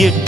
you